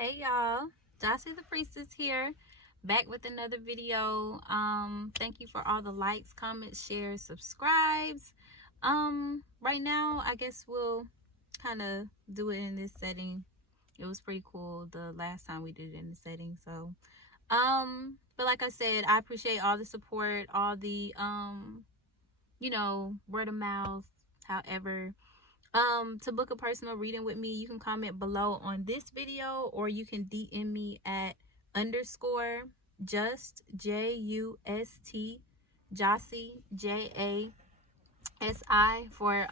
Hey y'all, Jossie the Priestess here, back with another video. Thank you for all the likes, comments, shares, subscribes. Right now I guess we'll kind of do it in this setting. It was pretty cool the last time we did it in the setting. So but like I said, I appreciate all the support, all the word of mouth. However, to book a personal reading with me, you can comment below on this video, or you can DM me at _ just JUST Jossie JASI for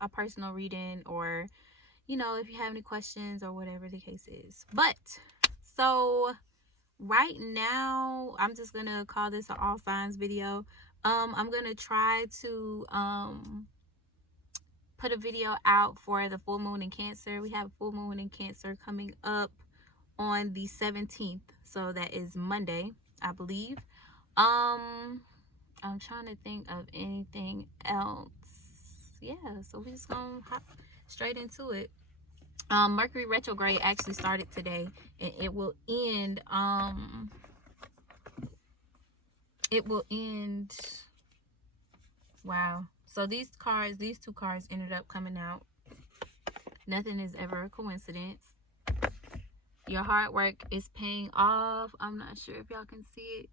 a personal reading, or if you have any questions or whatever the case is. But so right now I'm just gonna call this an all signs video. I'm gonna try to put a video out for the full moon in Cancer. We have full moon in Cancer coming up on the 17th, so that is Monday, I believe. I'm trying to think of anything else. Yeah, so we're just gonna hop straight into it. Mercury retrograde actually started today, and it will end wow. So these two cards ended up coming out. Nothing is ever a coincidence. Your hard work is paying off. I'm not sure if y'all can see it,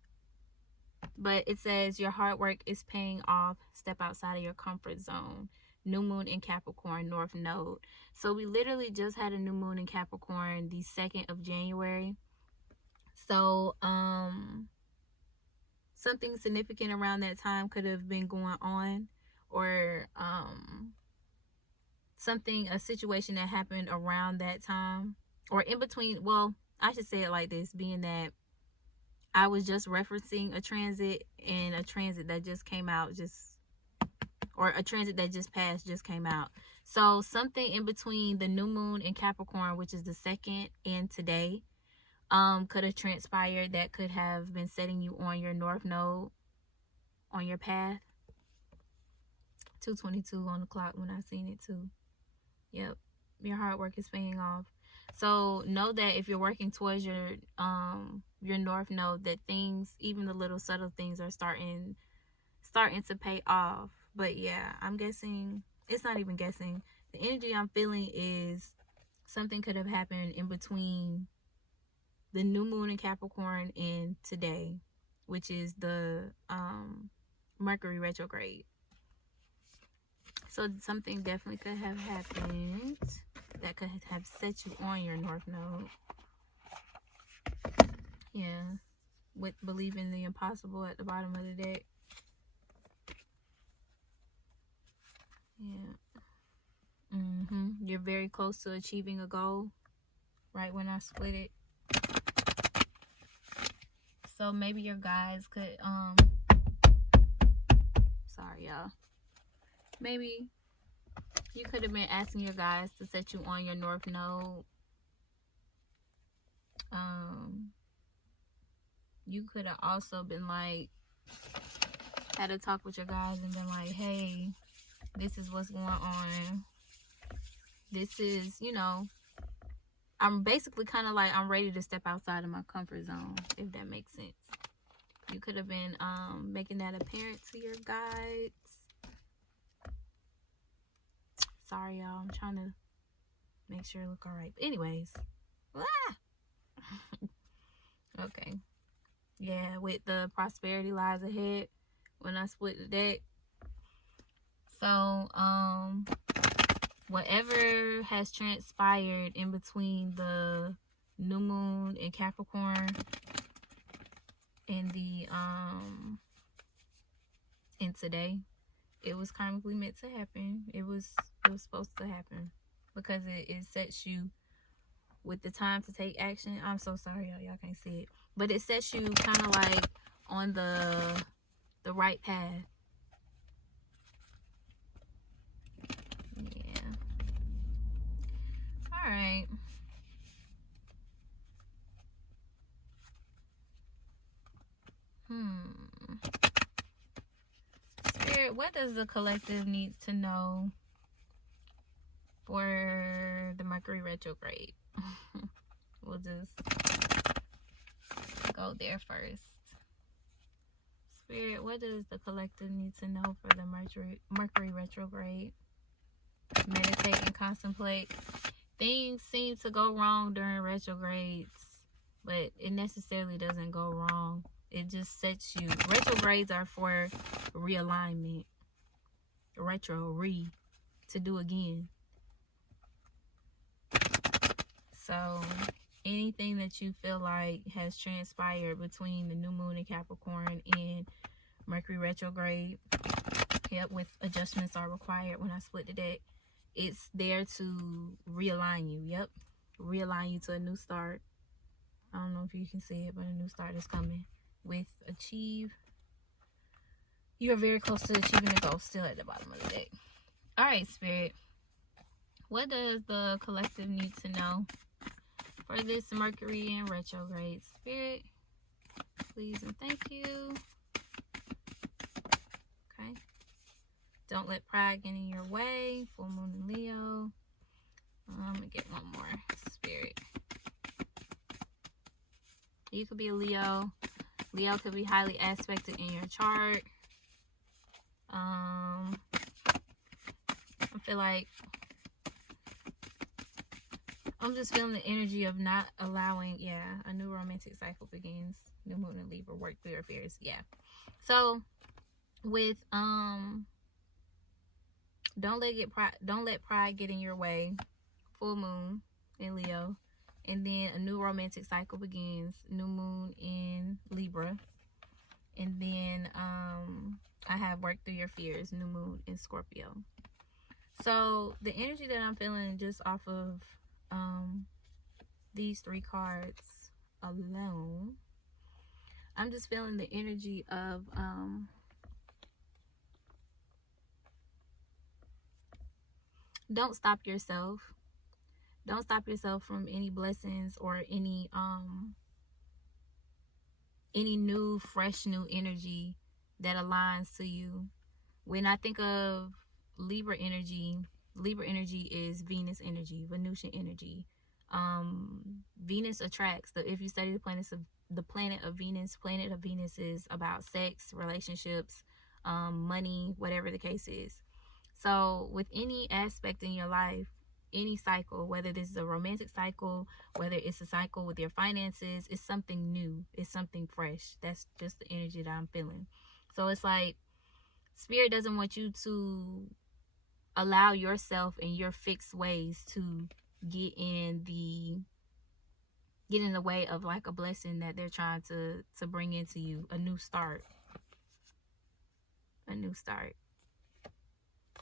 but it says your hard work is paying off. Step outside of your comfort zone. New moon in Capricorn, North Node. So we literally just had a new moon in Capricorn the 2nd of January. So something significant around that time could have been going on, or a situation that happened around that time, or in between. Well, I should say it like this, being that I was just referencing a transit, and a transit that just came out or a transit that just passed just came out. So something in between the new moon in Capricorn, which is the 2nd, and today could have transpired that could have been setting you on your North Node, on your path. 2:22 on the clock when I seen it too. Yep, your hard work is paying off. So know that if you're working towards your North Node, that things, even the little subtle things, are starting to pay off. But yeah, I'm guessing, it's not even guessing, the energy I'm feeling is something could have happened in between the new moon in Capricorn and today, which is the Mercury retrograde. So something definitely could have happened that could have set you on your North Node. Yeah, with believing the impossible at the bottom of the deck. Yeah. You're very close to achieving a goal right when I split it. So maybe your guys could sorry y'all, maybe you could have been asking your guys to set you on your North Node. You could have also been like, had a talk with your guys and been like, hey, this is what's going on. This is, I'm basically kind of like, I'm ready to step outside of my comfort zone, if that makes sense. You could have been making that apparent to your guides. Sorry, y'all. I'm trying to make sure it look all right. But anyways. Okay. Yeah, with the prosperity lies ahead when I split the deck. So, whatever has transpired in between the new moon in Capricorn and the and today, it was karmically meant to happen. It was supposed to happen, because it sets you with the time to take action. I'm so sorry, y'all can't see it, but it sets you kind of like on the right path. Yeah. All right. Spirit, what does the collective need to know for the Mercury retrograde? We'll just go there first. Spirit, what does the collective need to know for the Mercury retrograde? Meditate and contemplate. Things seem to go wrong during retrogrades, but it necessarily doesn't go wrong. It just sets you. Retrogrades are for realignment. To do again. So anything that you feel like has transpired between the new moon in Capricorn and Mercury retrograde, yep, with adjustments are required when I split the deck. It's there to realign you. Yep. Realign you to a new start. I don't know if you can see it, but a new start is coming. With achieve. You're very close to achieving the goal. Still at the bottom of the deck. Alright, Spirit. What does the collective need to know for this Mercury in retrograde? Spirit, please and thank you. Okay. Don't let pride get in your way. Full moon in Leo. I'm gonna get one more. Spirit. You could be a Leo. Leo could be highly aspected in your chart. I feel like I'm just feeling the energy of not allowing, a new romantic cycle begins. New moon in Libra, work through your fears. Yeah. So with don't let pride get in your way. Full moon in Leo. And then a new romantic cycle begins. New moon in Libra. And then I have work through your fears. New moon in Scorpio. So the energy that I'm feeling just off of these 3 cards alone, I'm just feeling the energy of don't stop yourself. Don't stop yourself from any blessings or any new, fresh, new energy that aligns to you. When I think of Libra energy is Venus energy, Venusian energy. Venus attracts. If you study the planet of Venus is about sex, relationships, money, whatever the case is. So with any aspect in your life, any cycle, whether this is a romantic cycle, whether it's a cycle with your finances, it's something new. It's something fresh. That's just the energy that I'm feeling. So it's like Spirit doesn't want you to allow yourself and your fixed ways to get in the way of like a blessing that they're trying to bring into you. A new start.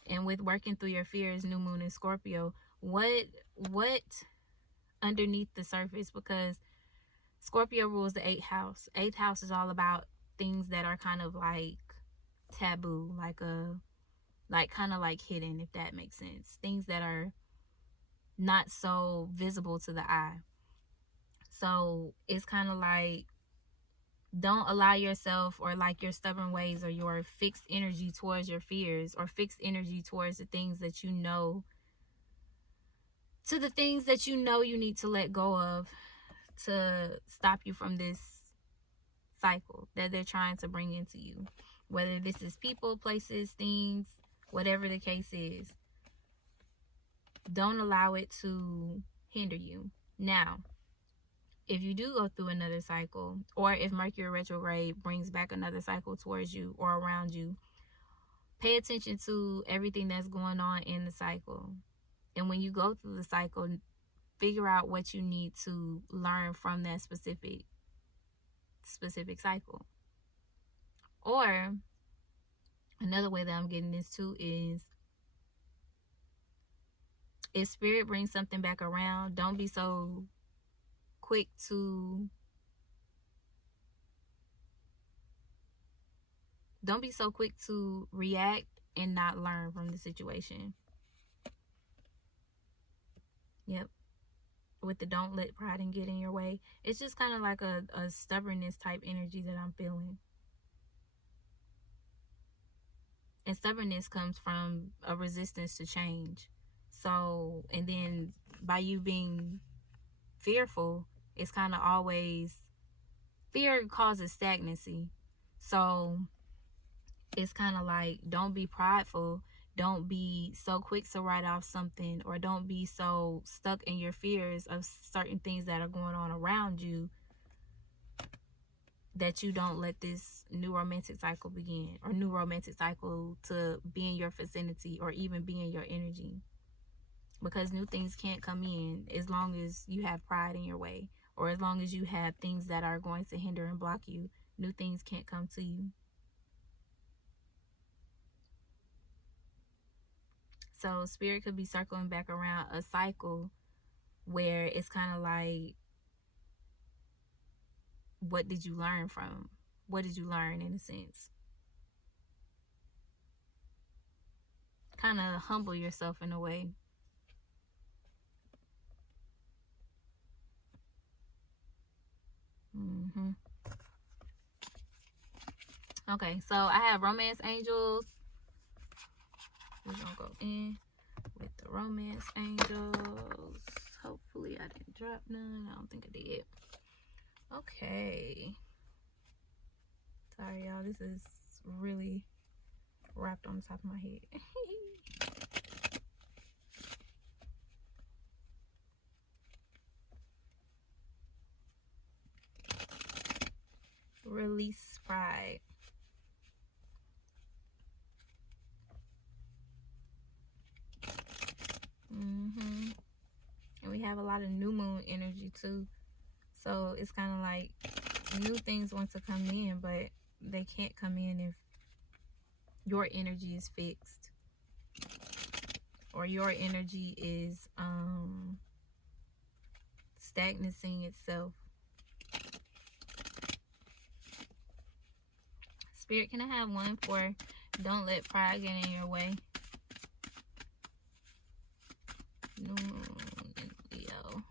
And with working through your fears, new moon in Scorpio, what underneath the surface, because Scorpio rules the 8th house. 8th house is all about things that are kind of like taboo, kind of like hidden, if that makes sense. Things that are not so visible to the eye. So it's kind of like, don't allow yourself or like your stubborn ways or your fixed energy towards your fears or fixed energy towards the things that you know you need to let go of to stop you from this cycle that they're trying to bring into you. Whether this is people, places, things, whatever the case is, don't allow it to hinder you. Now, if you do go through another cycle, or if Mercury retrograde brings back another cycle towards you or around you, pay attention to everything that's going on in the cycle. And when you go through the cycle, figure out what you need to learn from that specific cycle. Or another way that I'm getting this too is, if Spirit brings something back around, don't be so quick to react and not learn from the situation. Yep. With the don't let pride get in your way. It's just kind of like a stubbornness type energy that I'm feeling. And stubbornness comes from a resistance to change. So, and then by you being fearful, it's kind of always, fear causes stagnancy. So it's kind of like, don't be prideful. Don't be so quick to write off something, or don't be so stuck in your fears of certain things that are going on around you that you don't let this new romantic cycle begin, or new romantic cycle to be in your vicinity, or even be in your energy. Because new things can't come in as long as you have pride in your way, or as long as you have things that are going to hinder and block you. New things can't come to you. So spirit could be circling back around a cycle where it's kind of like, what did you learn from? What did you learn, in a sense? Kind of humble yourself in a way. Okay, so I have romance angels. We're gonna go in with the romance angels. Hopefully I didn't drop none. I don't think I did. Okay. Sorry, y'all. This is really wrapped on the top of my head. Release pride. And we have a lot of new moon energy too. So it's kind of like new things want to come in, but they can't come in if your energy is fixed, or your energy is stagnating itself. Spirit, can I have one for don't let pride get in your way? New moon in Leo.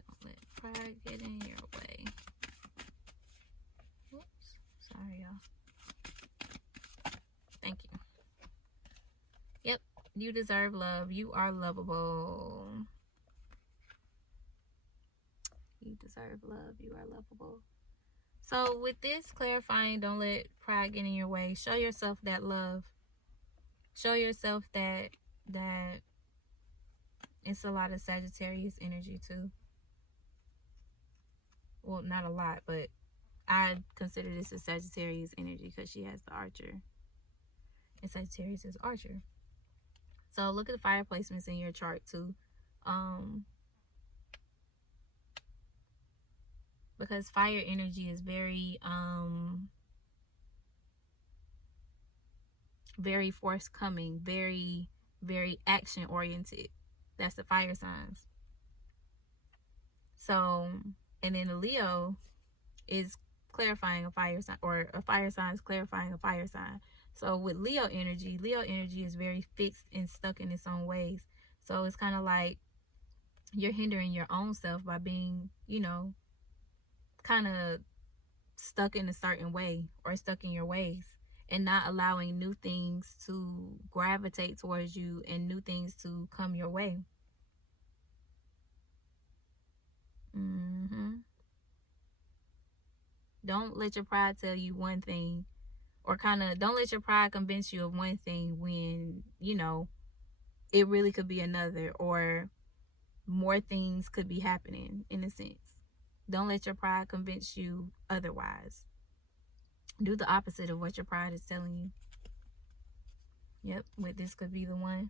Don't let pride get in your way. Oops. Sorry, y'all. Thank you. Yep. You deserve love. You are lovable. You deserve love. You are lovable. So with this clarifying, don't let pride get in your way. Show yourself that love. Show yourself that it's a lot of Sagittarius energy too. Well, not a lot, but I consider this a Sagittarius energy because she has the Archer. And Sagittarius is Archer. So look at the fire placements in your chart too. Because fire energy is very very forthcoming, very, very action oriented. That's the fire signs. So, and then the Leo is clarifying a fire sign, or a fire sign is clarifying a fire sign. So with Leo energy is very fixed and stuck in its own ways. So it's kind of like you're hindering your own self by being, kind of stuck in a certain way, or stuck in your ways, and not allowing new things to gravitate towards you and new things to come your way. Don't let your pride tell you one thing, or don't let your pride convince you of one thing when, it really could be another, or more things could be happening, in a sense. Don't let your pride convince you otherwise. Do the opposite of what your pride is telling you. Yep, this could be the one.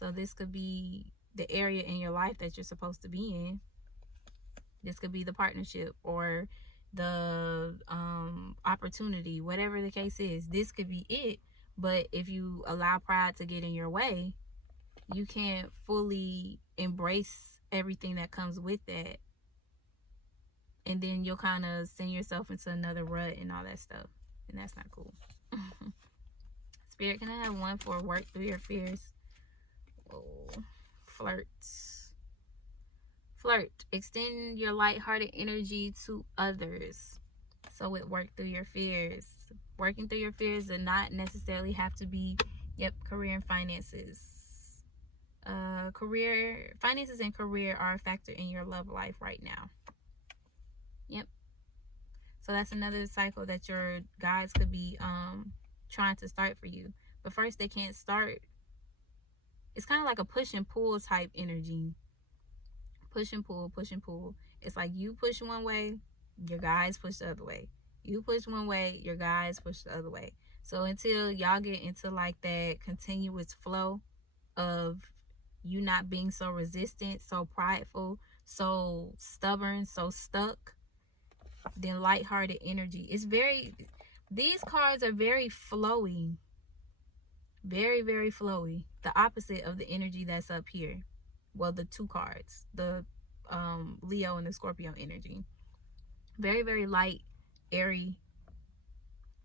So this could be the area in your life that you're supposed to be in. This could be the partnership, or the opportunity, whatever the case is. This could be it. But if you allow pride to get in your way, you can't fully embrace everything that comes with that. And then you'll kind of send yourself into another rut and all that stuff. And that's not cool. Spirit, can I have one for work through your fears? Oh, flirts. Flirt. Extend your lighthearted energy to others. So with work through your fears. Working through your fears does not necessarily have to be, career and finances. Career, finances and career are a factor in your love life right now. Yep. So that's another cycle that your guides could be trying to start for you. But first, they can't start. It's kind of like a push and pull type energy. Push and pull, push and pull. It's like you push one way, your guys push the other way. You push one way, your guys push the other way. So until y'all get into like that continuous flow of you not being so resistant, so prideful, so stubborn, so stuck, then lighthearted energy. These cards are very flowy. Very, very flowy. The opposite of the energy that's up here. Well, the two cards, the Leo and the Scorpio energy. Very, very light, airy,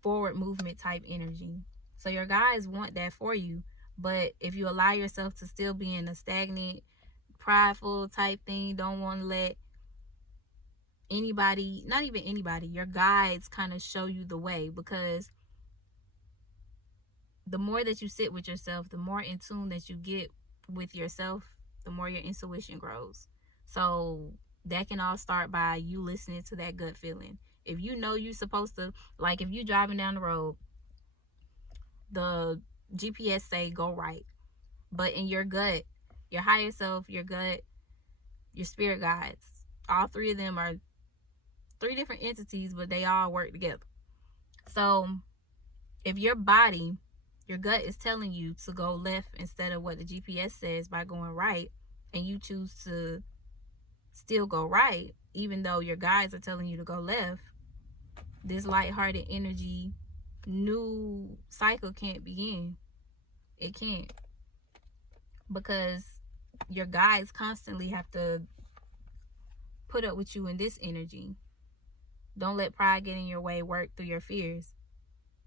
forward movement type energy. So your guys want that for you. But if you allow yourself to still be in a stagnant, prideful type thing, don't want to let anybody, not even anybody, your guides kind of show you the way. Because the more that you sit with yourself, the more in tune that you get with yourself, the more your intuition grows. So that can all start by you listening to that gut feeling. If you know you're supposed to, like if you're driving down the road, the GPS say go right, but in your gut, your higher self, your gut, your spirit guides, all three of them are three different entities, but they all work together. So if your body, your gut is telling you to go left instead of what the GPS says by going right, and you choose to still go right, even though your guides are telling you to go left, this lighthearted energy, new cycle can't begin. It can't. Because your guides constantly have to put up with you in this energy. Don't let pride get in your way. Work through your fears.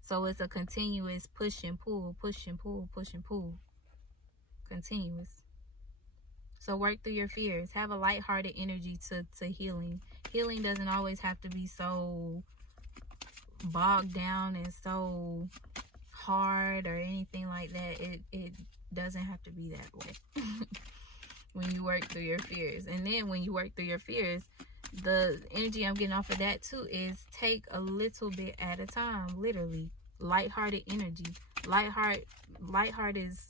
So it's a continuous push and pull, push and pull, push and pull. Continuous. So work through your fears. Have a lighthearted energy to healing. Healing doesn't always have to be so bogged down and so hard or anything like that. It doesn't have to be that way. When you work through your fears. And then when you work through your fears, the energy I'm getting off of that too is take a little bit at a time. Literally. Lighthearted energy. Lightheart is,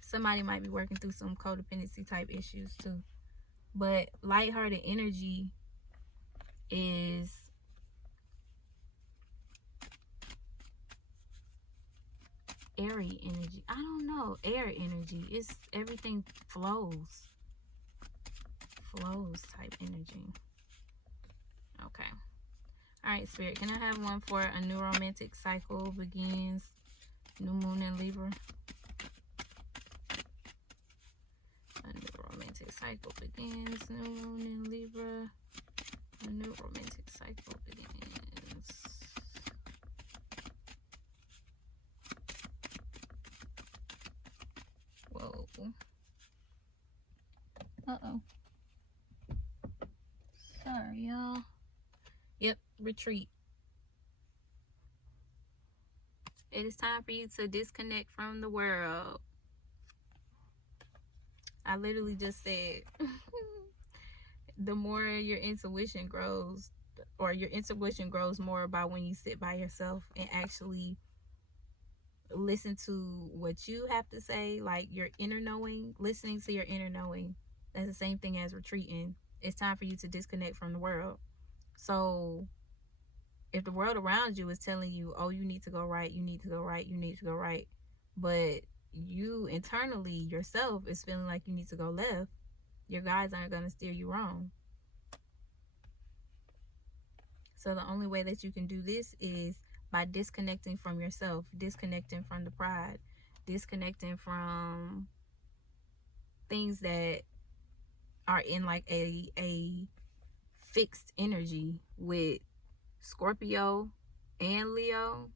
somebody might be working through some codependency type issues too. But lighthearted energy is airy energy. I don't know. Air energy. It's everything flows. Flows type energy. Okay. Alright, Spirit. Can I have one for a new romantic cycle begins? New moon in Libra. A new romantic cycle begins. New moon in Libra. A new romantic cycle begins. Whoa. Uh-oh. Sorry, y'all. Yep, retreat. It is time for you to disconnect from the world. I literally just said the more your intuition grows, or your intuition grows more about when you sit by yourself and actually listen to what you have to say, like your inner knowing, listening to your inner knowing. That's the same thing as retreating. It's time for you to disconnect from the world. So if the world around you is telling you, oh, you need to go right, you need to go right, you need to go right, but you internally yourself is feeling like you need to go left, your guides aren't going to steer you wrong. So the only way that you can do this is by disconnecting from yourself, disconnecting from the pride, disconnecting from things that are in like a fixed energy with Scorpio and Leo.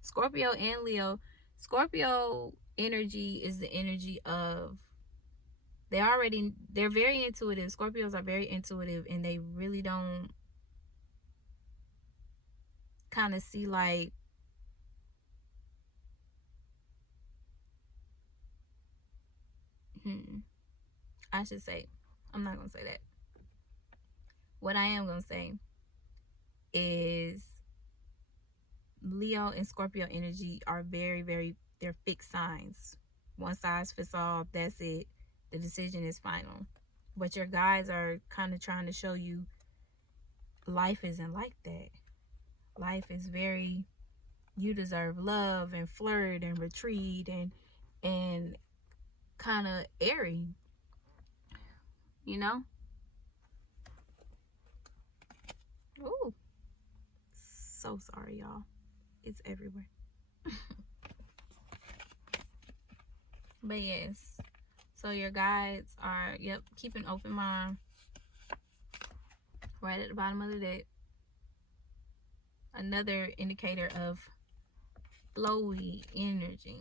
Scorpio and Leo. Scorpio energy is the energy of, they're very intuitive. Scorpios are very intuitive, and they really don't kind of see like I should say, I'm not going to say that. What I am going to say is Leo and Scorpio energy are very, very, they're fixed signs. One size fits all. That's it. The decision is final. But your guys are kind of trying to show you life isn't like that. Life is very, you deserve love and flirt and retreat and kind of airy, you know? Ooh, so sorry, y'all. It's everywhere. But yes, so your guides are, yep, keep an open mind. Right at the bottom of the deck. Another indicator of flowy energy.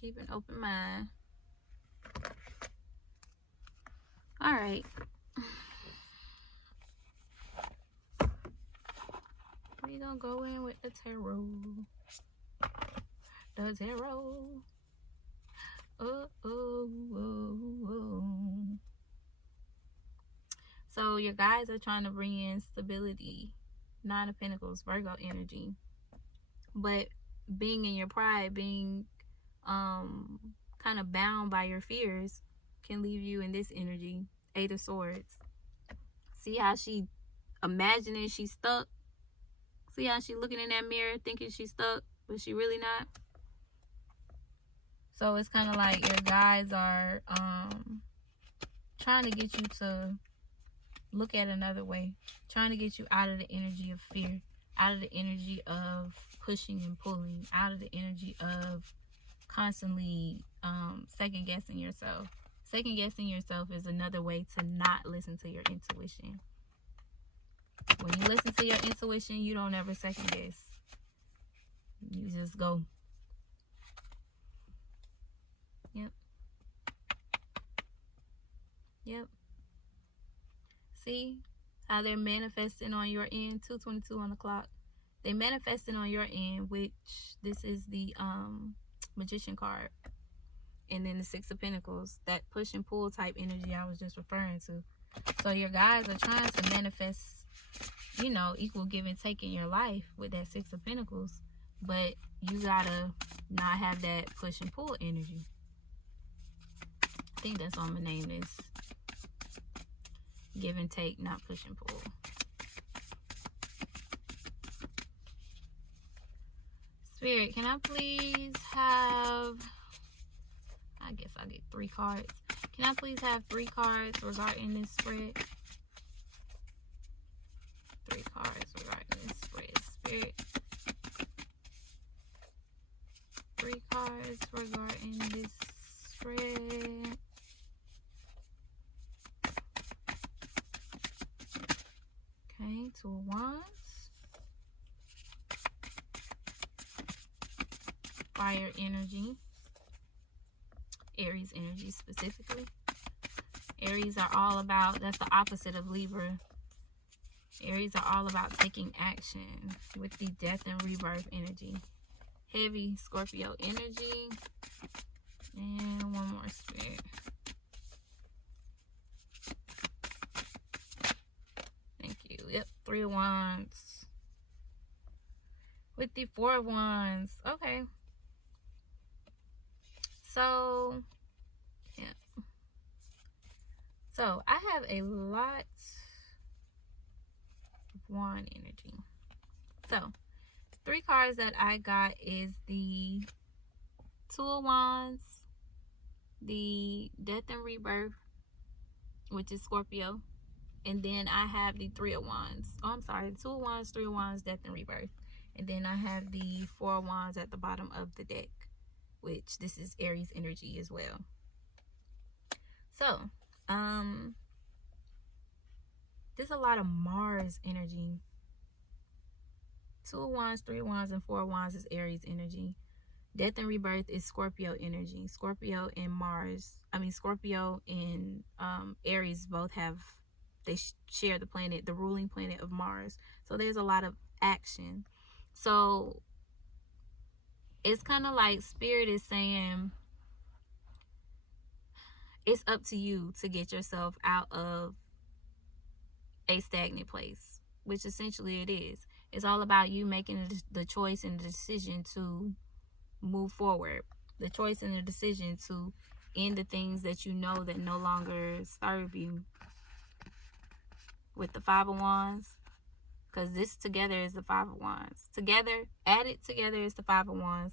Keep an open mind. All right. We gonna go in with the tarot. The tarot. Oh, oh, oh, oh. So your guys are trying to bring in stability. Nine of Pentacles, Virgo energy. But being in your pride, being kind of bound by your fears, can leave you in this energy. Eight of Swords. See how she imagining she's stuck? See how she looking in that mirror thinking she's stuck, but she really not? So it's kind of like your guys are trying to get you to look at another way. Trying to get you out of the energy of fear. Out of the energy of pushing and pulling. Out of the energy of constantly second guessing yourself. Second guessing yourself is another way to not listen to your intuition. When you listen to your intuition, you don't ever second guess. You just go. Yep. Yep. See how they're manifesting on your end? 2:22 on the clock. They manifesting on your end, which this is the Magician card. And then the Six of Pentacles, that push and pull type energy I was just referring to. So your guys are trying to manifest, you know, equal give and take in your life with that Six of Pentacles. But you gotta not have that push and pull energy. I think that's what I'm gonna name this. Give and take, not push and pull. Spirit, can I please have, I guess I'll get 3 cards. Can I please have 3 cards regarding this spread? 3 cards regarding this spread. Spirit. 3 cards regarding this spread. Okay, 2 of Wands. Fire energy. Aries energy specifically. Aries are all about, that's the opposite of Libra. Aries are all about taking action with the death and rebirth energy. Heavy Scorpio energy. And one more spirit. Thank you. Yep, 3 of Wands. With the 4 of Wands. Okay. So, yeah. So, I have a lot of Wand energy. So, 3 cards that I got is the 2 of Wands, the Death and Rebirth, which is Scorpio, and then I have the 3 of Wands. Oh, I'm sorry, 2 of Wands, 3 of Wands, Death and Rebirth. And then I have the 4 of Wands at the bottom of the deck, which this is Aries energy as well. So, there's a lot of Mars energy. 2 of Wands, 3 of Wands, and 4 of Wands is Aries energy. Death and Rebirth is Scorpio energy. Scorpio and Mars, Scorpio and Aries both have, they share the planet, the ruling planet of Mars. So there's a lot of action. So it's kind of like Spirit is saying, it's up to you to get yourself out of a stagnant place, which essentially it is. It's all about you making the choice and the decision to move forward, the choice and the decision to end the things that you know that no longer serve you. With the Five of Wands, because this together is the Five of Wands. Together, added together is the Five of Wands.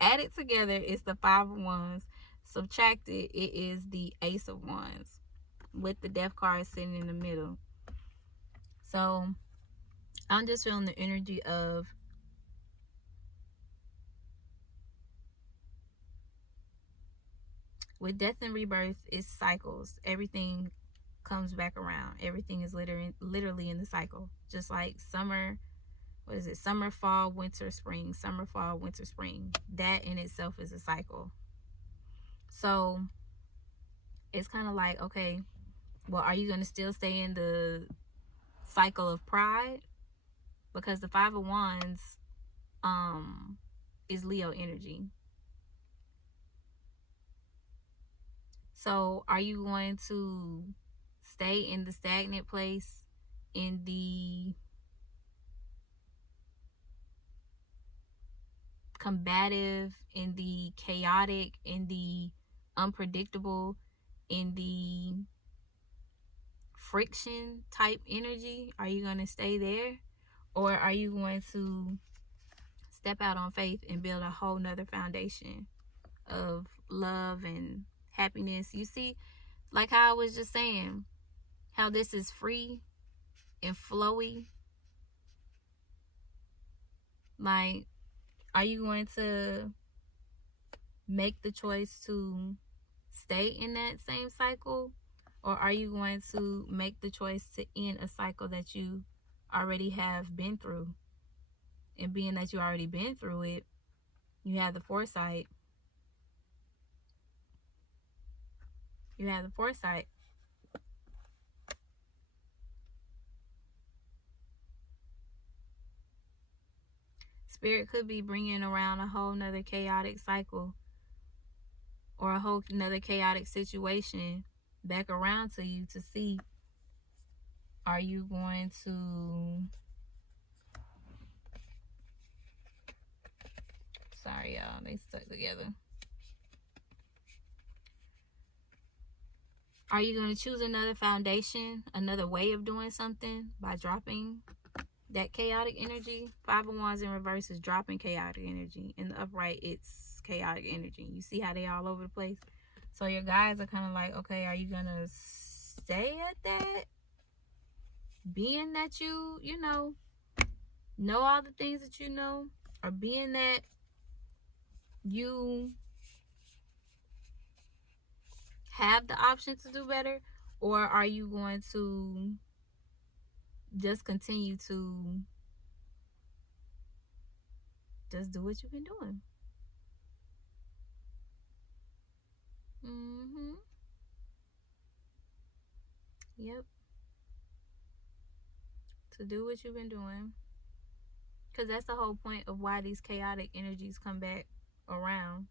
Added together is the Five of Wands. Subtracted, it is the Ace of Wands, with the Death card sitting in the middle. So I'm just feeling the energy of with death and rebirth, it's cycles. Everything comes back around. Everything is literally in the cycle. Just like summer, what is it? Summer, fall, winter, spring. Summer, fall, winter, spring. That in itself is a cycle. So it's kind of like, okay, well, are you going to still stay in the cycle of pride? Because the Five of Wands is Leo energy. So are you going to stay in the stagnant place, in the combative, in the chaotic, in the unpredictable, in the friction type energy? Are you going to stay there? Or are you going to step out on faith and build a whole nother foundation of love and happiness? You see, like how I was just saying, how this is free and flowy. Like, are you going to make the choice to stay in that same cycle? Or are you going to make the choice to end a cycle that you already have been through? And being that you already been through it, you have the foresight. You have the foresight. Spirit could be bringing around a whole nother chaotic cycle or a whole nother chaotic situation back around to you to see, are you going to, sorry y'all, they stuck together. Are you going to choose another foundation, another way of doing something by dropping that chaotic energy? Five of Wands in reverse is dropping chaotic energy. In the upright, it's chaotic energy. You see how they all over the place? So your guys are kind of like, okay, are you going to stay at that? Being that you know all the things that you know? Or being that you have the option to do better? Or are you going to just continue to just do what you've been doing? Yep. To do what you've been doing. Because that's the whole point of why these chaotic energies come back around.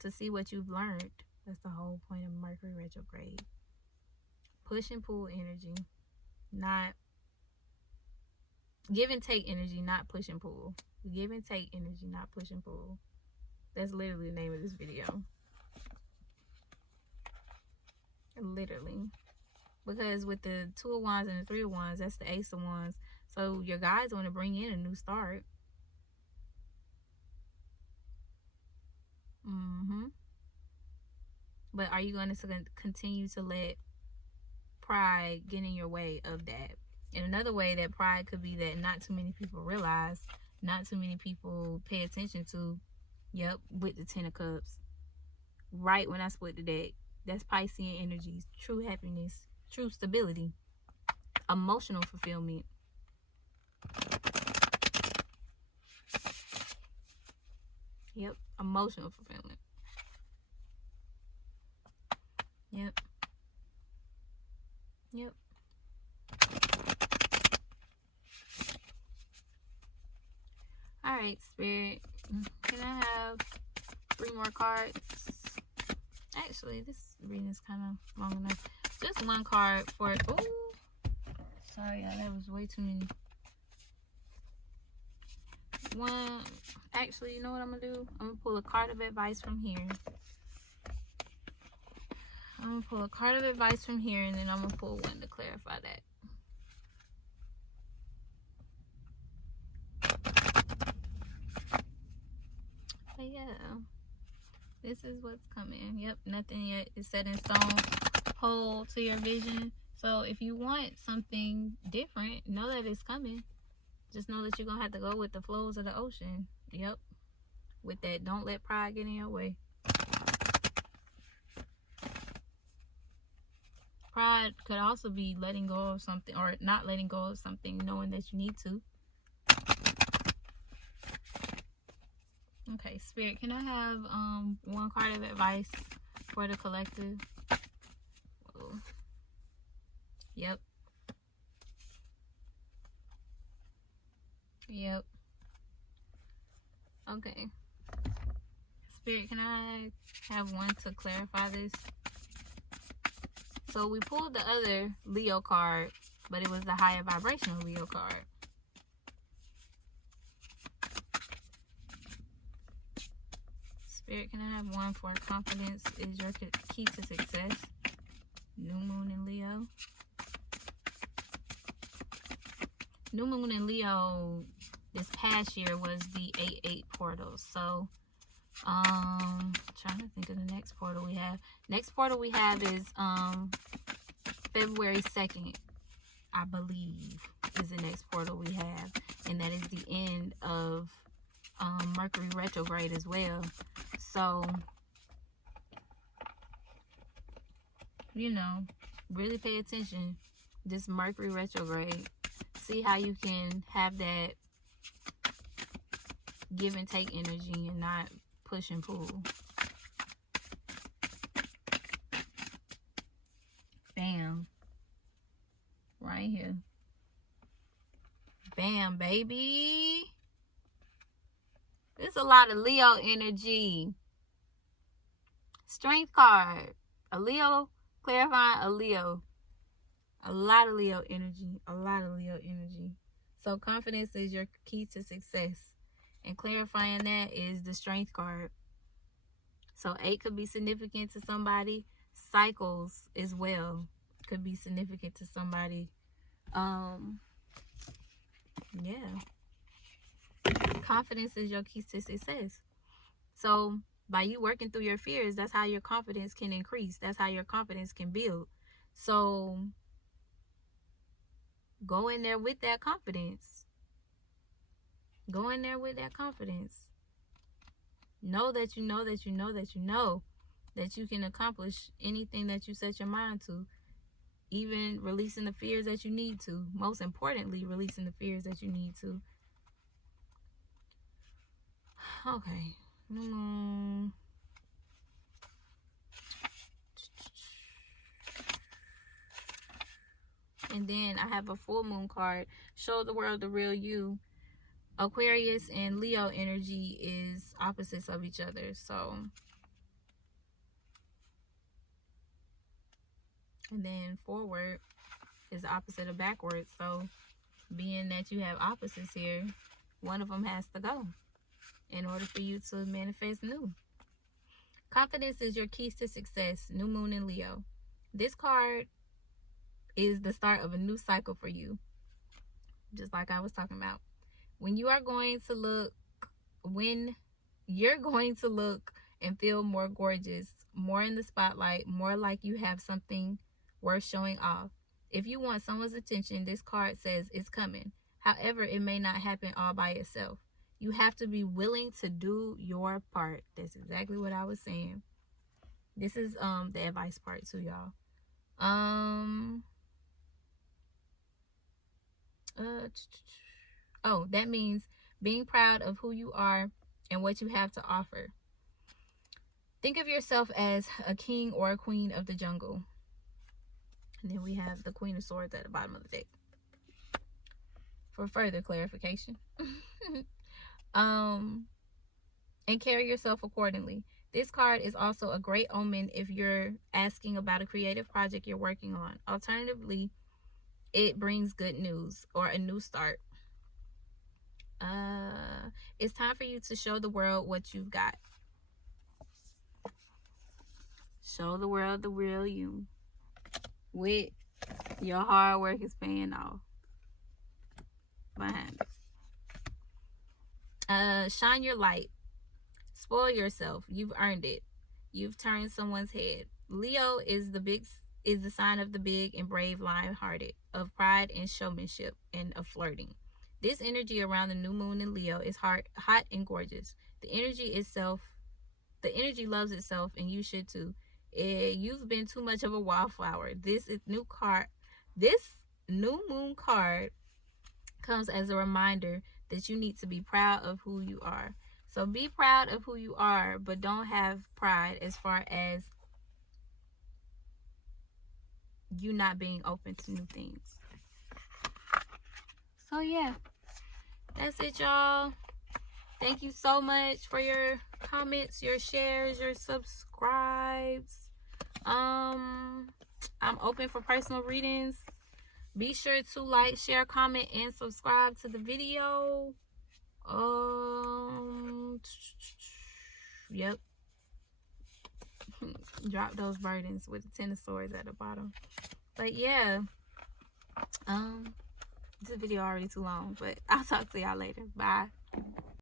To see what you've learned. That's the whole point of Mercury retrograde. Push and pull energy. Not give and take energy, not push and pull. Give and take energy, not push and pull. That's literally the name of this video. Literally. Because with the Two of Wands and the Three of Wands, that's the Ace of Wands. So your guys want to bring in a new start. But are you going to continue to let pride get in your way of that? And another way that pride could be that not too many people realize, not too many people pay attention to. Yep, with the Ten of Cups. Right when I split the deck. That's Piscean energies. True happiness. True stability. Emotional fulfillment. Yep, emotional fulfillment. Yep. Yep. Alright, Spirit. Can I have 3 more cards? Actually, this reading is kind of long enough. Just one card for... Ooh. Sorry, y'all. That was way too many. One... Actually, you know what I'm going to do? I'm going to pull a card of advice from here. I'm going to pull a card of advice from here, and then I'm going to pull one to clarify that. But yeah, this is what's coming. Yep, nothing yet is set in stone. Hold to your vision. So if you want something different, know that it's coming. Just know that you're going to have to go with the flows of the ocean. Yep. With that, don't let pride get in your way. Pride could also be letting go of something, or not letting go of something, knowing that you need to. Okay, Spirit, can I have one card of advice for the collective? Whoa. Yep. Yep. Okay. Spirit, can I have one to clarify this? So we pulled the other Leo card, but it was the higher vibrational Leo card. Spirit, can I have one for confidence is your key to success? New Moon in Leo. New Moon in Leo this past year was the 8-8 portal. So, trying to think of the next portal we have. Next portal we have is February 2nd, I believe, is the next portal we have. And that is the end of Mercury retrograde as well. So, you know, really pay attention. This Mercury retrograde. See how you can have that give and take energy and not push and pull. Bam. Right here. Bam, baby. There's a lot of Leo energy. Strength card. A Leo, clarifying a Leo. A lot of Leo energy. A lot of Leo energy. So confidence is your key to success. And clarifying that is the strength card. So 8 could be significant to somebody. Cycles as well could be significant to somebody. Yeah. Confidence is your key to success. So by you working through your fears, that's how your confidence can increase. That's how your confidence can build. So go in there with that confidence. Go in there with that confidence. Know that you know that you know that you know that you can accomplish anything that you set your mind to. Even releasing the fears that you need to. Most importantly, releasing the fears that you need to. Okay. And then I have a full moon card. Show the world the real you. Aquarius and Leo energy is opposites of each other. So, and then forward is the opposite of backwards. So, being that you have opposites here, one of them has to go in order for you to manifest new. Confidence is your keys to success. New Moon in Leo. This card is the start of a new cycle for you. Just like I was talking about. When you're going to look and feel more gorgeous, more in the spotlight, more like you have something worth showing off. If you want someone's attention, this card says it's coming. However, it may not happen all by itself. You have to be willing to do your part. That's exactly what I was saying. This is the advice part too, y'all. That means being proud of who you are and what you have to offer. Think of yourself as a king or a queen of the jungle. And then we have the Queen of Swords at the bottom of the deck. For further clarification. and carry yourself accordingly. This card is also a great omen if you're asking about a creative project you're working on. Alternatively, it brings good news or a new start. It's time for you to show the world what you've got. Show the world the real you. With your hard work is paying off behind it. Shine your light. Spoil yourself. You've earned it. You've turned someone's head. Leo is the sign of the big and brave, lion-hearted, of pride and showmanship, and of flirting. This energy around the new moon in Leo is hot and gorgeous. The energy loves itself, and you should too. You've been too much of a wildflower. This new moon card comes as a reminder that you need to be proud of who you are. So be proud of who you are, but don't have pride as far as you not being open to new things. So yeah, that's it, y'all. Thank you so much for your comments, your shares, your subscribes. I'm open for personal readings. Be sure to like, share, comment, and subscribe to the video. Yep. Drop those burdens with the Ten of Swords at the bottom. But yeah, this video already too long, but I'll talk to y'all later. Bye.